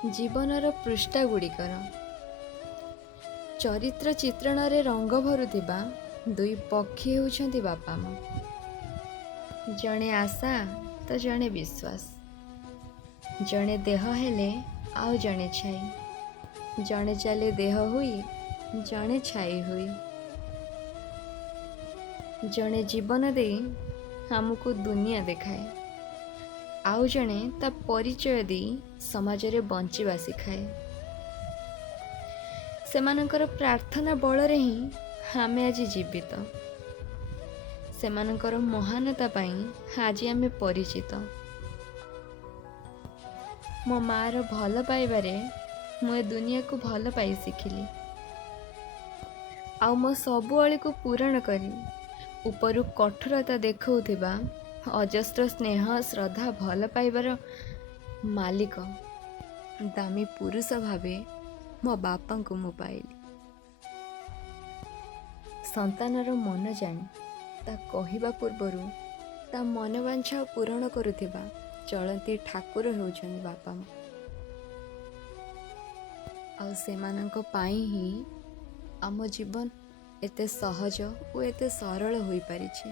ଜୀବନର ପୃଷ୍ଠା ଗୁଡ଼ିକର ଚରିତ୍ର ଚିତ୍ରଣରେ ରଙ୍ଗ ଭରୁଥିବା ଦୁଇ ପକ୍ଷୀ ହେଉଛନ୍ତି ବାପା ମା। ଜଣେ ଆଶା ତ ଜଣେ ବିଶ୍ୱାସ, ଜଣେ ଦେହ ହେଲେ ଆଉ ଜଣେ ଛାଇ, ଜଣେ ଚାଲେ ଦେହ ହୋଇ ଜଣେ ଛାଇ ହୋଇ, ଜଣେ ଜୀବନ ଦେଇ ଆମକୁ ଦୁନିଆ ଦେଖାଏ, ଆଉ ଜଣେ ତା ପରିଚୟ ଦେଇ ସମାଜରେ ବଞ୍ଚିବା ଶିଖାଏ। ସେମାନଙ୍କର ପ୍ରାର୍ଥନା ବଳରେ ହିଁ ଆମେ ଆଜି ଜୀବିତ। ସେମାନଙ୍କର ମହାନତା ପାଇଁ ଆଜି ଆମେ ପରିଚିତ। ମୋ ମାଆର ଭଲ ପାଇବାରେ ମୁଁ ଏ ଦୁନିଆକୁ ଭଲ ପାଇ ଶିଖିଲି, ଆଉ ମୋ ସବୁ ଅଳିକୁ ପୂରଣ କରି ଉପରୁ କଠୋରତା ଦେଖାଉଥିବା ଅଜସ୍ର ସ୍ନେହ ଶ୍ରଦ୍ଧା ଭଲ ପାଇବାର ମାଲିକ ଦାମୀ ପୁରୁଷ ଭାବେ ମୋ ବାପାଙ୍କୁ ମୁଁ ପାଇଲି। ସନ୍ତାନର ମନ ଜାଣି ତା କହିବା ପୂର୍ବରୁ ତା ମନବାଞ୍ଛା ପୂରଣ କରୁଥିବା ଚଳନ୍ତି ଠାକୁର ହେଉଛନ୍ତି ବାପା ମା। ଆଉ ସେମାନଙ୍କ ପାଇଁ ହିଁ ଆମ ଜୀବନ ଏତେ ସହଜ ଓ ଏତେ ସରଳ ହୋଇପାରିଛି।